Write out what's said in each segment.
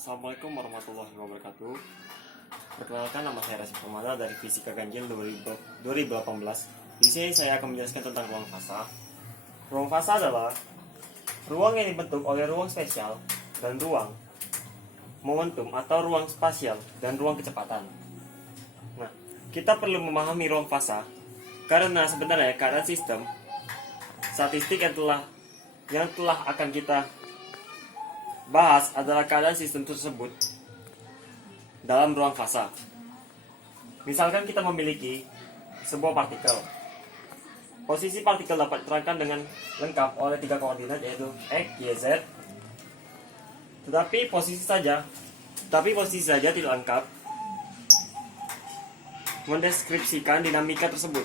Assalamualaikum warahmatullahi wabarakatuh. Perkenalkan, nama saya Rasid Pemana dari Fisika Ganjil 2018. Di sini saya akan menjelaskan tentang ruang fasa. Ruang fasa adalah ruang yang dibentuk oleh ruang spesial dan ruang momentum atau ruang spasial dan ruang kecepatan. Nah, kita perlu memahami ruang fasa karena sebenarnya keadaan sistem statistik yang telah akan kita bahas adalah keadaan sistem tersebut dalam ruang fasa. Misalkan kita memiliki sebuah partikel. Posisi partikel dapat diterangkan dengan lengkap oleh 3 koordinat, yaitu X, Y, Z. Tetapi posisi saja tidak lengkap mendeskripsikan dinamika tersebut.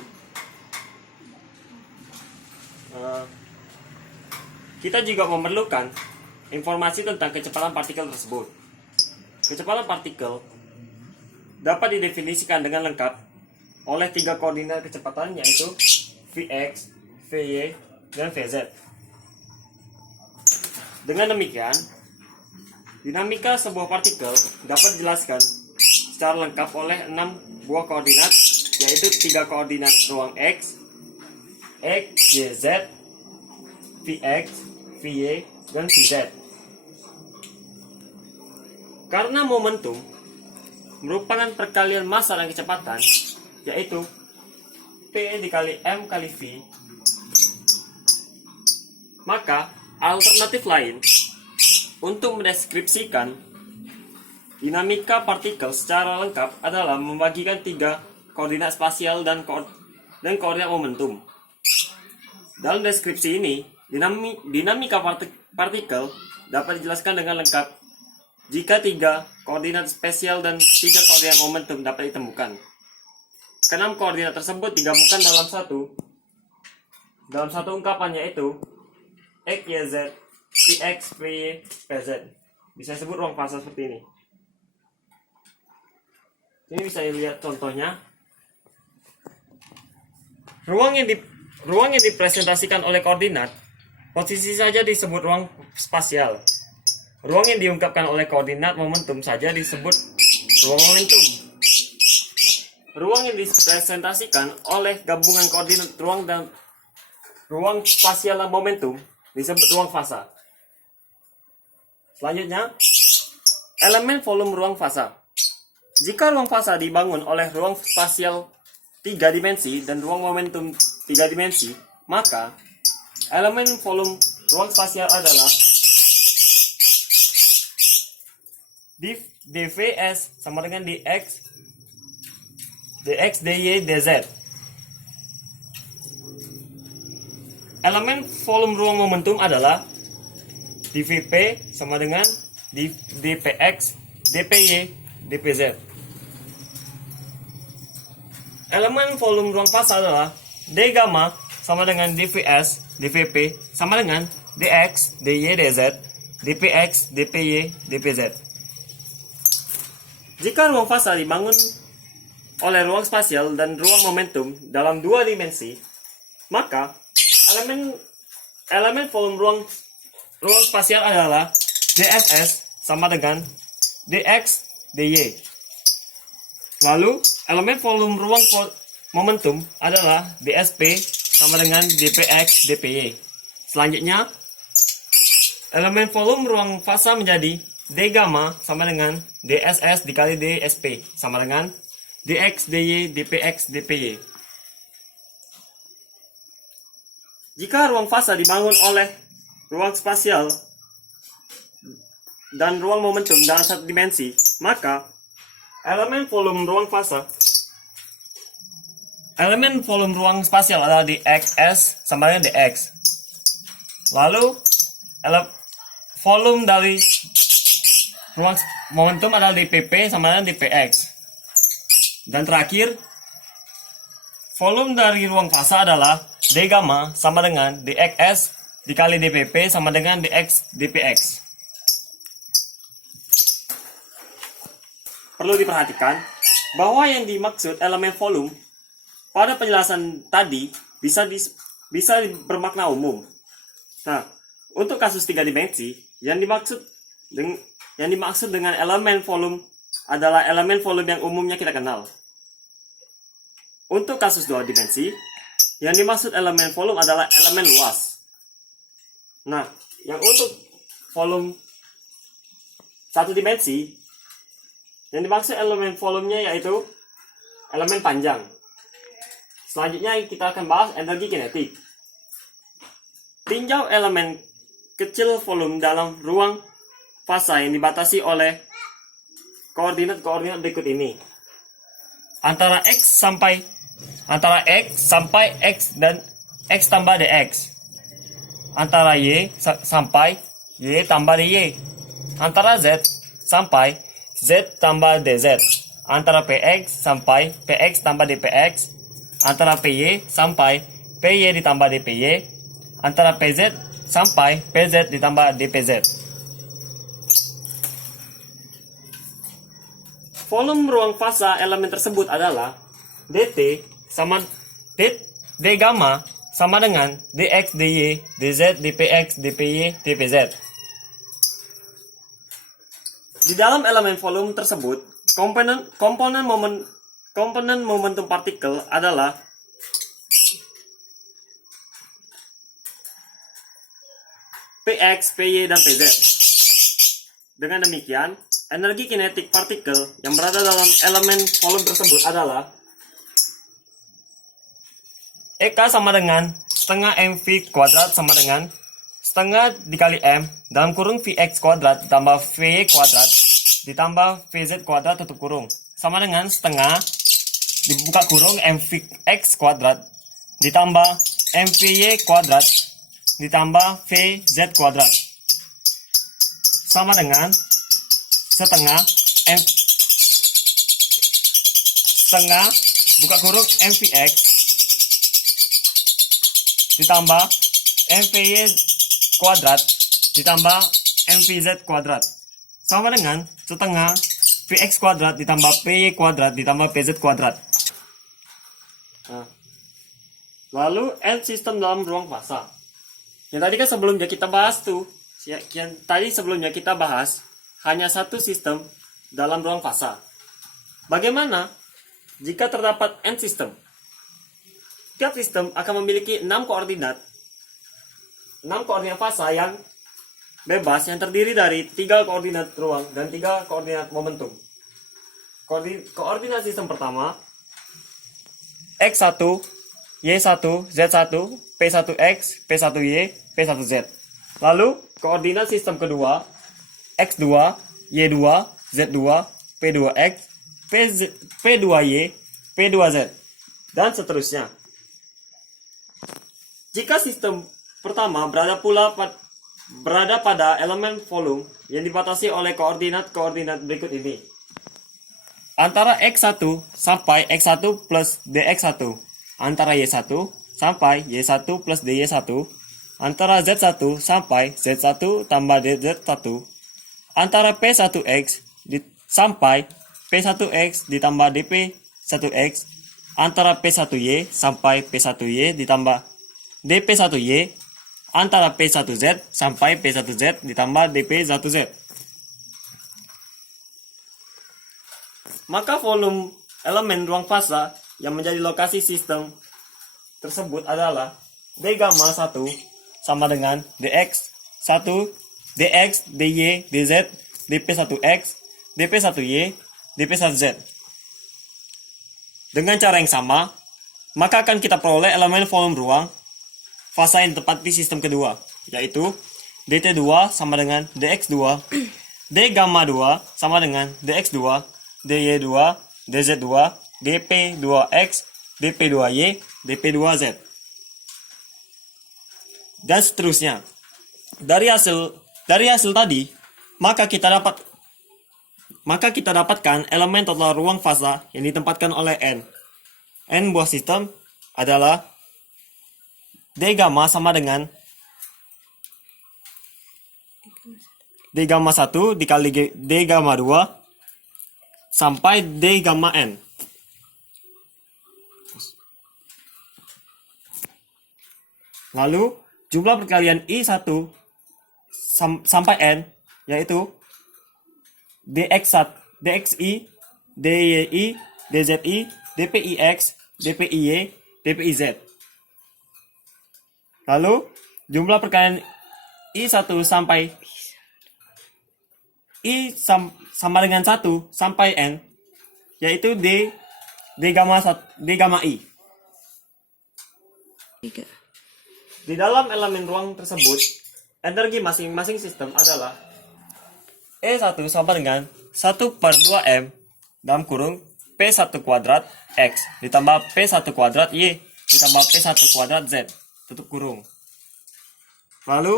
Kita juga memerlukan informasi tentang kecepatan partikel tersebut. Kecepatan partikel dapat didefinisikan dengan lengkap oleh 3 koordinat kecepatan, yaitu Vx, Vy, dan Vz. Dengan demikian, dinamika sebuah partikel dapat dijelaskan secara lengkap oleh 6 buah koordinat, yaitu 3 koordinat ruang X, Y, Z, Vx, Vy, dan Vz. Karena momentum merupakan perkalian massa dan kecepatan, yaitu P dikali M kali V, maka alternatif lain untuk mendeskripsikan dinamika partikel secara lengkap adalah membagikan 3 koordinat spasial dan koordinat momentum. Dalam deskripsi ini, dinamika partikel dapat dijelaskan dengan lengkap jika 3 koordinat spesial dan 3 koordinat momentum dapat ditemukan. Keenam koordinat tersebut digabungkan dalam satu ungkapan, yaitu X, Y, Z, Vx, Vy, Vz. Bisa disebut ruang fasa seperti ini. Ini bisa dilihat contohnya. Ruang yang dipresentasikan oleh koordinat, posisi saja disebut ruang spasial. Ruang yang diungkapkan oleh koordinat momentum saja disebut ruang momentum. Ruang yang dipresentasikan oleh gabungan koordinat ruang spasial dan momentum disebut ruang fasa. Selanjutnya, elemen volume ruang fasa. Jika ruang fasa dibangun oleh ruang spasial 3 dimensi dan ruang momentum 3 dimensi, maka elemen volume ruang spasial adalah dVs sama dengan dx, dy, dz. Elemen volume ruang momentum adalah dvp sama dengan dpx, dpy, dpz. Elemen volume ruang fasa adalah d gamma sama dengan dvs, dvp sama dengan dx, dy, dz, dpx, dpy, dpz. Jika ruang fasa dibangun oleh ruang spasial dan ruang momentum dalam 2 dimensi, maka elemen volume ruang spasial adalah dss sama dengan dx, dy. Lalu elemen volume ruang momentum adalah dsp sama dengan dpx, dpy. Selanjutnya, elemen volume ruang fasa menjadi d gamma sama dengan dss dikali dsp sama dengan dx, dy, dpx, dpy. Jika ruang fasa dibangun oleh ruang spasial dan ruang momentum dalam 1 dimensi, maka elemen volume ruang spasial adalah dxs sama dengan dx. Lalu volume dari ruang momentum adalah dpp sama dengan dpx. Dan terakhir, volume dari ruang fasa adalah d gamma sama dengan dxs dikali dpp sama dengan dx, dpx. Perlu diperhatikan bahwa yang dimaksud elemen volume pada penjelasan tadi bisa bermakna umum. Nah, untuk kasus 3 dimensi, yang dimaksud yang dimaksud dengan elemen volume adalah elemen volume yang umumnya kita kenal. Untuk kasus dua dimensi, yang dimaksud elemen volume adalah elemen luas. Nah, yang untuk volume satu dimensi, yang dimaksud elemen volumenya yaitu elemen panjang. Selanjutnya kita akan bahas energi kinetik. Tinjau elemen kecil volume dalam ruang fasa yang dibatasi oleh koordinat-koordinat berikut ini. Antara X sampai X dan X tambah dx. Antara Y sampai Y tambah dy. Antara Z sampai Z tambah dz. Antara Px sampai Px tambah dpx. Antara Py sampai Py ditambah dpy. Antara Pz sampai Pz ditambah dpz. Volume ruang fasa elemen tersebut adalah dt sama d gamma sama dengan dx dy dz dpx dpy dpz. Di dalam elemen volume tersebut, komponen momentum partikel adalah Px, Py, dan Pz. Dengan demikian, energi kinetik partikel yang berada dalam elemen volume tersebut adalah EK sama dengan setengah mv kuadrat sama dengan setengah dikali m dalam kurung Vx kuadrat ditambah Vy kuadrat ditambah Vz kuadrat tutup kurung sama dengan setengah dibuka kurung mvx kuadrat ditambah mvy kuadrat ditambah Vz kuadrat sama dengan setengah buka kurung mvx ditambah mvy kuadrat ditambah mvz kuadrat sama dengan setengah px kuadrat ditambah py kuadrat ditambah pz kuadrat. Nah, lalu N sistem dalam ruang fasa. Yang tadi kan sebelumnya kita bahas hanya satu sistem dalam ruang fasa. Bagaimana jika terdapat N sistem? Tiap sistem akan memiliki 6 koordinat fasa yang bebas yang terdiri dari 3 koordinat ruang dan 3 koordinat momentum. Koordinat sistem pertama X1, Y1, Z1, P1X, P1Y, P1Z. Lalu koordinat sistem kedua X2, Y2, Z2, P2X, P2Y, P2Z, dan seterusnya. Jika sistem pertama berada pada elemen volume yang dibatasi oleh koordinat-koordinat berikut ini. Antara X1 sampai X1 plus DX1. Antara Y1 sampai Y1 plus DY1. Antara Z1 sampai Z1 tambah DZ1. Antara P1X sampai P1X ditambah DP1X. Antara P1Y sampai P1Y ditambah dp1y, antara p1z sampai p1z ditambah dp1z. Maka volume elemen ruang fasa yang menjadi lokasi sistem tersebut adalah d gamma 1 sama dengan dx1, dx, dy, dz, dp1x, dp1y, dp1z. Dengan cara yang sama, maka akan kita peroleh elemen volume ruang fasa yang tepat di sistem kedua, yaitu dt2 sama dengan dx2, d gamma 2 sama dengan dx2, dy2, dz2, dp2x, dp2y, dp2z, dan seterusnya. Dari hasil tadi, maka kita dapatkan elemen total ruang fasa yang ditempatkan oleh N. N buah sistem adalah D gamma sama dengan D gamma 1 dikali D gamma 2 sampai D gamma N. Lalu jumlah perkalian I1 sampai N yaitu DXI, DYI, DZI, DPIX, DPIY, DPIZ. Lalu jumlah perkalian I1 sampai sama dengan 1 sampai N, yaitu D gamma I. Di dalam elemen ruang tersebut, energi masing-masing sistem adalah E1 sama dengan 1/2M dalam kurung P1 kuadrat X ditambah P1 kuadrat Y ditambah P1 kuadrat Z tutup kurung. Lalu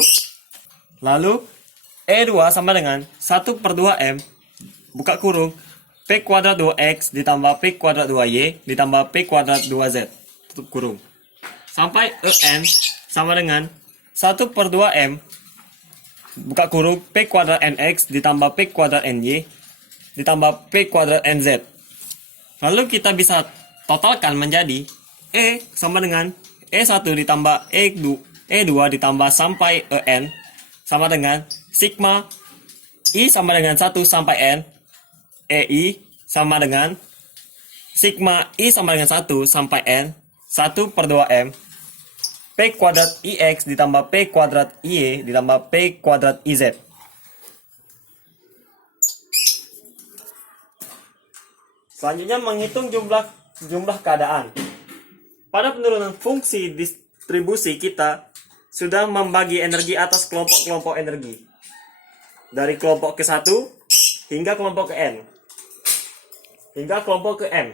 E2 sama dengan 1/2M buka kurung P kuadrat 2X ditambah P kuadrat 2Y ditambah P kuadrat 2Z tutup kurung. Sampai En sama dengan 1/2M buka kurung P kuadrat NX ditambah P kuadrat NY ditambah P kuadrat NZ. Lalu kita bisa totalkan menjadi E sama dengan E1 ditambah E2 ditambah sampai En sama dengan sigma I sama dengan 1 sampai N EI sama dengan sigma I sama dengan 1 sampai N 1/2M P kuadrat IX ditambah P kuadrat IY ditambah P kuadrat IZ. Selanjutnya menghitung jumlah keadaan. Pada penurunan fungsi distribusi kita sudah membagi energi atas kelompok-kelompok energi. Dari kelompok ke-1 hingga kelompok ke N. Hingga kelompok ke M.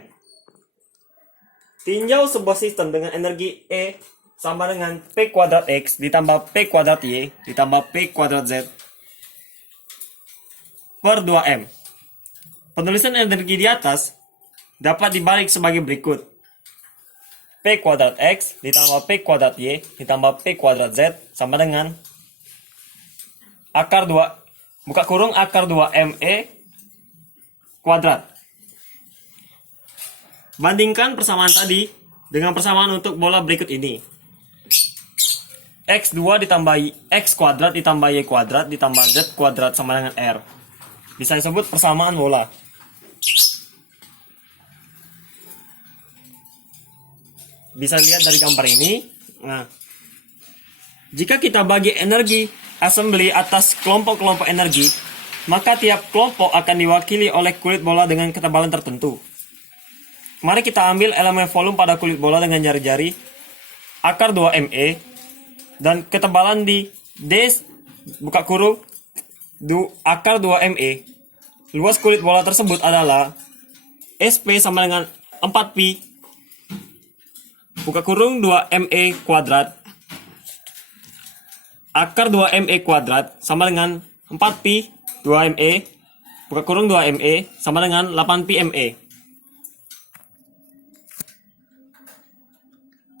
Tinjau sebuah sistem dengan energi E sama dengan P kuadrat X ditambah P kuadrat Y ditambah P kuadrat Z per 2M. Penulisan energi di atas dapat dibalik sebagai berikut. P kuadrat X ditambah P kuadrat Y ditambah P kuadrat Z sama dengan akar 2 buka kurung akar 2ME kuadrat. Bandingkan persamaan tadi dengan persamaan untuk bola berikut ini. X2 ditambah X kuadrat ditambah Y kuadrat ditambah Z kuadrat sama dengan R. Bisa disebut persamaan bola. Bisa lihat dari gambar ini. Nah, jika kita bagi energi assembly atas kelompok-kelompok energi, maka tiap kelompok akan diwakili oleh kulit bola dengan ketebalan tertentu. Mari kita ambil elemen volume pada kulit bola dengan jari-jari akar 2ME dan ketebalan di D buka kurung akar 2ME. Luas kulit bola tersebut adalah SP sama dengan 4pi buka kurung 2ME kuadrat akar 2ME kuadrat sama dengan 4pi 2ME buka kurung 2ME sama dengan 8pi ME.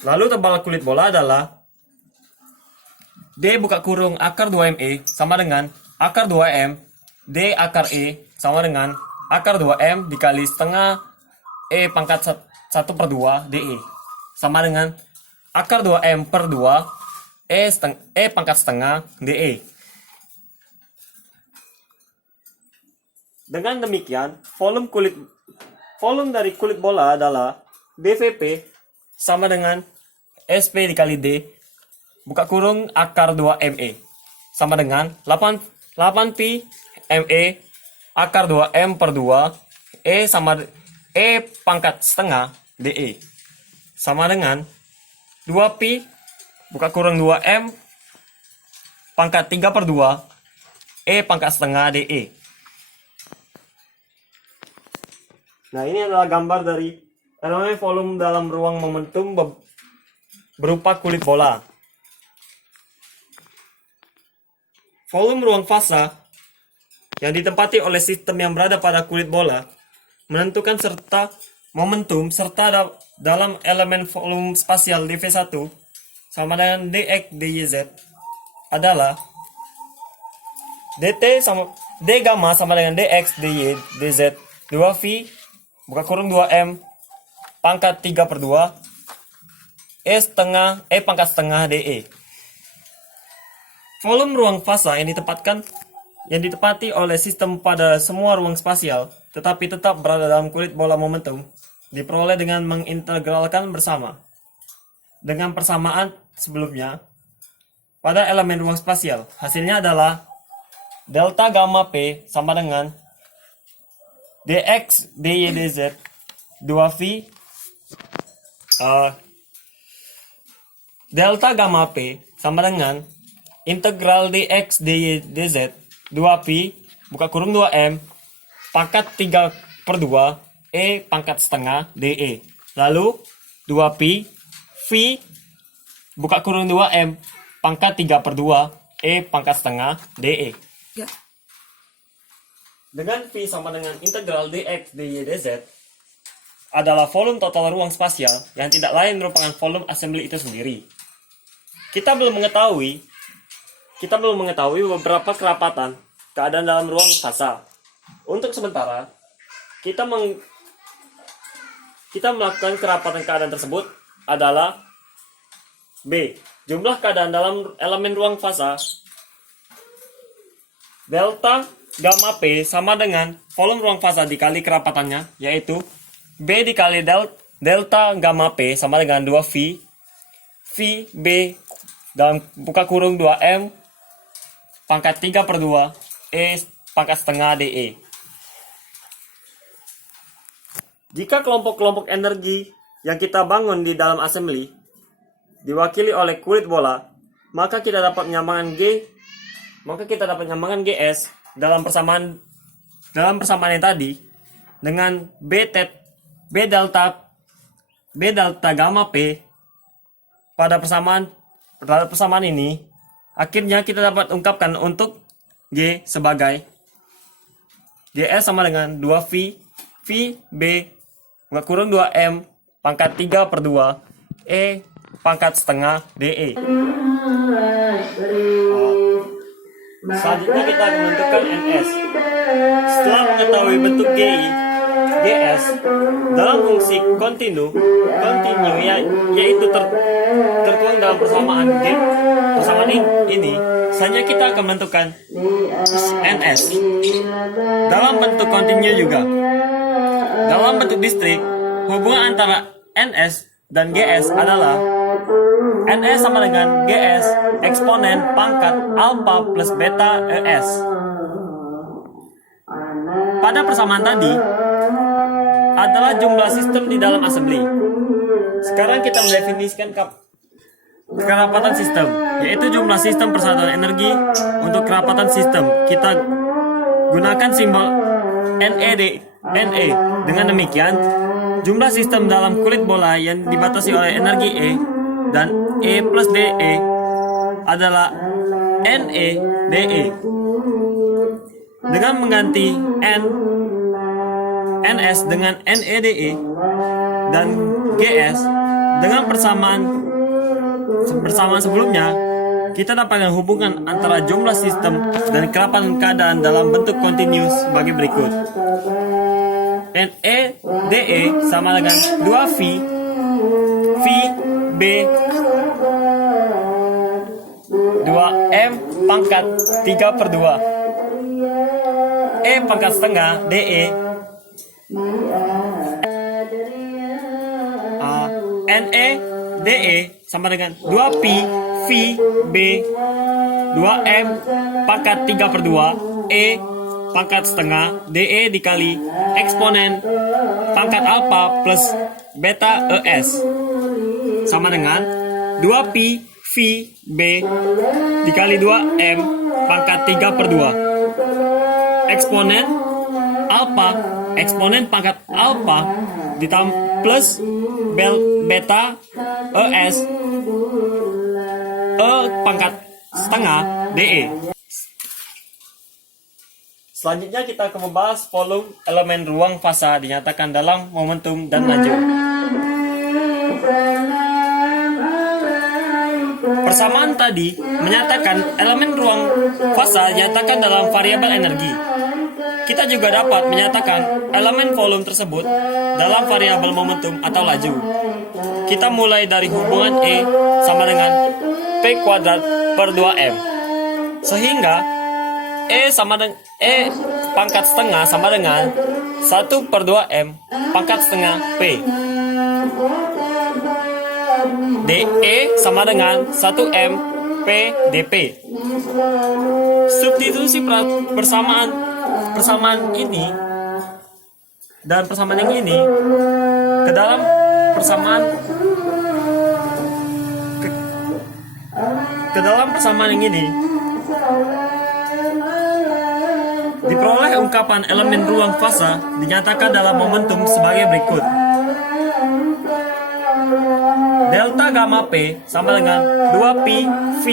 Lalu tebal kulit bola adalah D buka kurung akar 2ME sama dengan akar 2M D akar E sama dengan akar 2M dikali setengah E pangkat 1/2 DE sama dengan akar 2M per 2 E pangkat setengah DE. Dengan demikian, volume dari kulit bola adalah BVP sama dengan SP dikali D buka kurung akar 2ME sama dengan 8pi ME akar 2M per 2 E pangkat setengah DE sama dengan 2pi buka kurung 2M pangkat 3/2 E pangkat setengah DE. Nah, ini adalah gambar dari elemen volume dalam ruang momentum berupa kulit bola. Volume ruang fasa yang ditempati oleh sistem yang berada pada kulit bola menentukan serta momentum serta dalam elemen volume spasial dV1 sama dengan dx dyz adalah dt sama d gamma sama dengan dx dy dz 2v buka kurung 2m pangkat 3/2 E pangkat setengah DE. Volume ruang fasa yang ditempatkan yang ditepati oleh sistem pada semua ruang spasial, tetapi tetap berada dalam kulit bola momentum, diperoleh dengan mengintegralkan bersama. Dengan persamaan sebelumnya, pada elemen ruang spasial, hasilnya adalah delta gamma P sama dengan dx dy dz 2v delta gamma P sama dengan integral dx dy dz 2pi buka kurung 2m pangkat 3/2 e pangkat setengah de. Lalu 2pi v buka kurung 2m pangkat 3/2 e pangkat setengah de. Ya. Dengan v sama dengan integral dx dy dz adalah volume total ruang spasial yang tidak lain merupakan volume assembly itu sendiri. Kita belum mengetahui beberapa kerapatan keadaan dalam ruang fasa. Untuk sementara, kita melakukan kerapatan keadaan tersebut adalah B. Jumlah keadaan dalam elemen ruang fasa delta gamma P sama dengan volume ruang fasa dikali kerapatannya, yaitu B dikali delta gamma P sama dengan 2V B dalam buka kurung 2M pangkat 3/2 E pangkat setengah DE. Jika kelompok-kelompok energi yang kita bangun di dalam assembly diwakili oleh kulit bola, maka kita dapat menyamakan GS dalam persamaan yang tadi dengan B delta gamma P pada persamaan ini. Akhirnya kita dapat ungkapkan untuk G sebagai GS sama dengan 2V B buka kurung 2M pangkat 3/2 E pangkat setengah DE. Selanjutnya kita akan menentukan NS. Setelah mengetahui bentuk GS dalam fungsi kontinu yaitu tertuang dalam persamaan ini, selanjutnya kita akan menentukan NS dalam bentuk kontinu juga. Dalam bentuk distrik, hubungan antara NS dan GS adalah NS sama dengan GS eksponen pangkat alpha plus beta ES. Pada persamaan tadi adalah jumlah sistem di dalam assembly. Sekarang kita mendefinisikan kerapatan sistem, yaitu jumlah sistem persatuan energi. Untuk kerapatan sistem, kita gunakan simbol NE. Dengan demikian, jumlah sistem dalam kulit bola yang dibatasi oleh energi E dan E plus DE adalah NE/DE. Dengan mengganti NS dengan NE/DE dan GS dengan persamaan sebelumnya, kita dapatkan hubungan antara jumlah sistem dan kerapatan keadaan dalam bentuk kontinus sebagai berikut. NE/DE sama dengan 2V B 2M pangkat 3/2 E pangkat setengah DE. NE/DE sama dengan 2P V B 2M pangkat 3/2 E pangkat setengah DE dikali eksponen pangkat alpha plus beta ES sama dengan 2P V B dikali 2M pangkat 3/2 eksponen pangkat alpha plus beta ES E pangkat setengah DE. Selanjutnya kita akan membahas volume elemen ruang fasa dinyatakan dalam momentum dan laju. Persamaan tadi menyatakan elemen ruang fasa dinyatakan dalam variabel energi. Kita juga dapat menyatakan elemen volume tersebut dalam variabel momentum atau laju. Kita mulai dari hubungan E sama dengan P² per 2M. Sehingga sama dengan pangkat setengah sama dengan 1/2 M pangkat setengah P. DE sama dengan 1M P DP. Substitusi persamaan ini dan persamaan yang ini ke dalam persamaan yang ini diperoleh ungkapan elemen ruang fasa dinyatakan dalam momentum sebagai berikut. Delta gamma P sama dengan 2pi V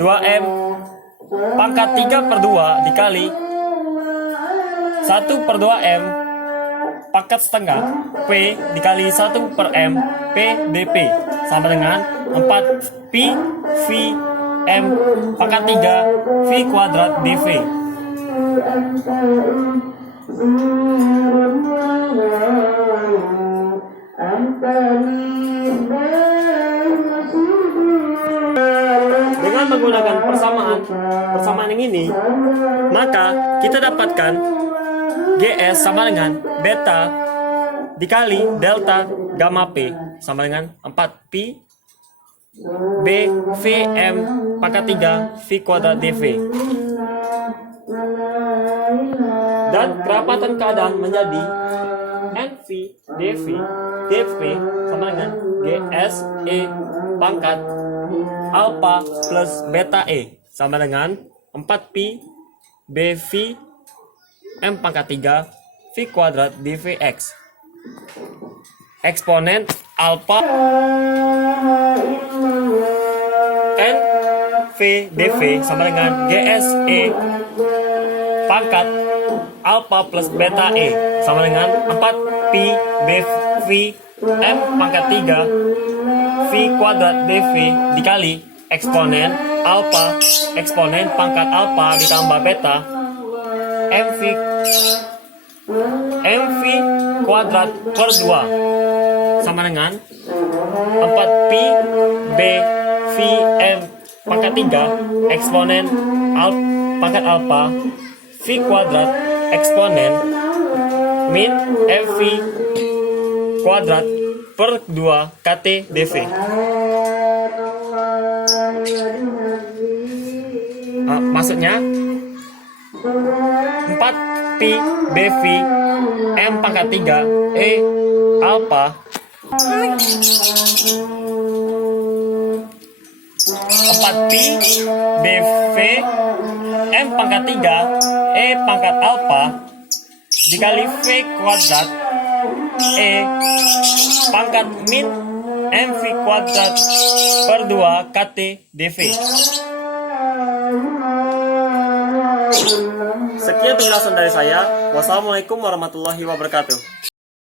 2M pangkat 3/2 dikali 1/2M pangkat setengah P dikali 1/M P dP sama dengan 4pi V M pangkat 3 V kuadrat dV. Dengan menggunakan persamaan yang ini, maka kita dapatkan GS sama dengan beta dikali delta gamma P sama dengan 4pi B V M pangkat 3 V kuadrat dV. Dan kerapatan keadaan menjadi NV dV dV sama dengan GS E pangkat alpha plus beta E sama dengan 4pi BV M pangkat 3 V kuadrat dVx. Eksponen alpha N V dV sama dengan GS E pangkat alpha plus beta E sama dengan 4pi BV M pangkat 3 V kuadrat dV dikali eksponen pangkat alpha ditambah beta MV kuadrat per 2 sama dengan 4pi B V M pangkat 3 eksponen pangkat alpha V kuadrat eksponen min MV kuadrat per 2 KT dV. Maksudnya 4pi BV M pangkat 3 E alpha 4pi BV M pangkat 3 E pangkat alpha dikali V kuadrat E pangkat min MV kuadrat per 2 KT dV. Sekian penjelasan dari saya. Wassalamualaikum warahmatullahi wabarakatuh.